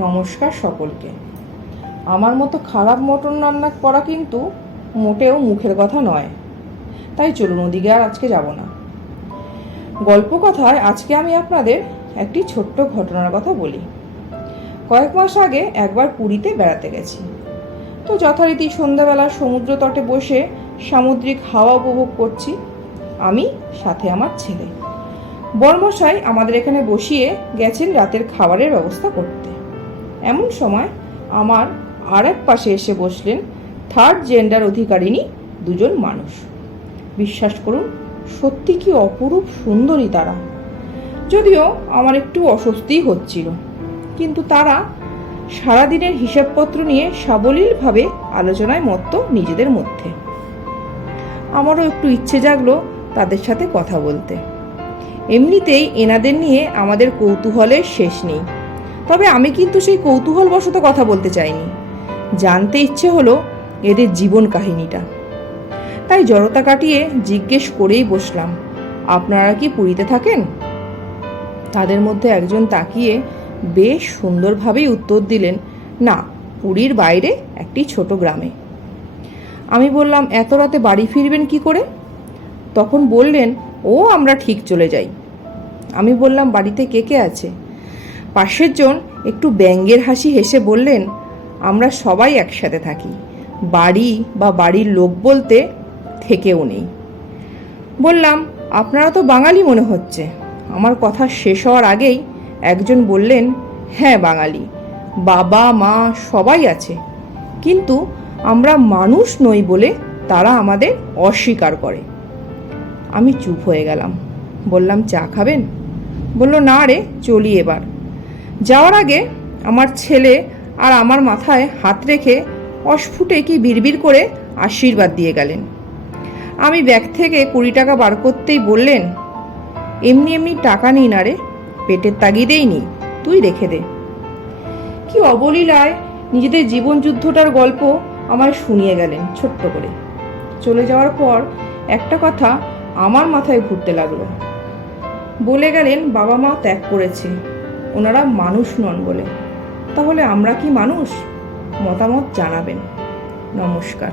নমস্কার সকলকে। আমার মতো খারাপ মটন রান্না করা কিন্তু মোটেও মুখের কথা নয়, তাই চলুন ওদিকে আর আজকে যাব না। গল্প কথায় আজকে আমি আপনাদের একটি ছোট্ট ঘটনার কথা বলি। কয়েক মাস আগে একবার পুরীতে বেড়াতে গেছি। তো যথারীতি সন্ধ্যাবেলা সমুদ্র তটে বসে সামুদ্রিক হাওয়া উপভোগ করছি, আমি সাথে আমার ছেলে। বরমশাই আমাদের এখানে বসিয়ে গেছেন রাতের খাবারের ব্যবস্থা করতে। এমন সময় আমার আর এক পাশে এসে বসলেন থার্ড জেন্ডার অধিকারিণী দুজন মানুষ। বিশ্বাস করুন, সত্যি কি অপরূপ সুন্দরী তারা। যদিও আমার একটু অস্বস্তিই হচ্ছিল, কিন্তু তারা সারাদিনের হিসাবপত্র নিয়ে সাবলীলভাবে আলোচনায় মত্ত নিজেদের মধ্যে। আমারও একটু ইচ্ছে জাগলো তাদের সাথে কথা বলতে। এমনিতেই এনাদের নিয়ে আমাদের কৌতূহলের শেষ নেই, তবে আমি কিন্তু সেই কৌতূহলবশত কথা বলতে চাইনি। জানতে ইচ্ছে হলো এদের জীবন কাহিনীটা। তাই জড়তা কাটিয়ে জিজ্ঞেস করেই বসলাম, আপনারা কি পুরীতে থাকেন? তাদের মধ্যে একজন তাকিয়ে বেশ সুন্দরভাবেই উত্তর দিলেন, না, পুরীর বাইরে একটি ছোট গ্রামে। আমি বললাম, এত রাতে বাড়ি ফিরবেন কি করে? তখন বললেন, ও আমরা ঠিক চলে যাই। আমি বললাম, বাড়িতে কে কে আছে? পাশের জন একটু ব্যঙ্গের হাসি হেসে বললেন, আমরা সবাই একসাথে থাকি, বাড়ি বা বাড়ির লোক বলতে থেকেও নেই। বললাম, আপনারা তো বাঙালি মনে হচ্ছে। আমার কথা শেষ হওয়ার আগেই একজন বললেন, হ্যাঁ বাঙালি, বাবা মা সবাই আছে, কিন্তু আমরা মানুষ নই বলে তারা আমাদের অস্বীকার করে। আমি চুপ হয়ে গেলাম। বললাম, চা খাবেন? বলল, না রে, চলি এবার। যাওয়ার আগে আমার ছেলে আর আমার মাথায় হাত রেখে অস্ফুটে কি বিড়বিড় করে আশীর্বাদ দিয়ে গেলেন। আমি ব্যাগ থেকে 20 টাকা বার করতেই বললেন, এমনি এমনি টাকা নিই না রে, পেটের তাগিদেই নি, তুই রেখে দে। কি অবলীলায় নিজেদের জীবন যুদ্ধটার গল্প আমায় শুনিয়ে গেলেন ছোট্ট করে। চলে যাওয়ার পর একটা কথা আমার মাথায় ঘুরতে লাগলো। বলে গেলেন বাবা মা ত্যাগ করেছে, ওনারা মানুষ নন বলে। তাহলে আমরা কি মানুষ? মতামত জানাবেন। নমস্কার।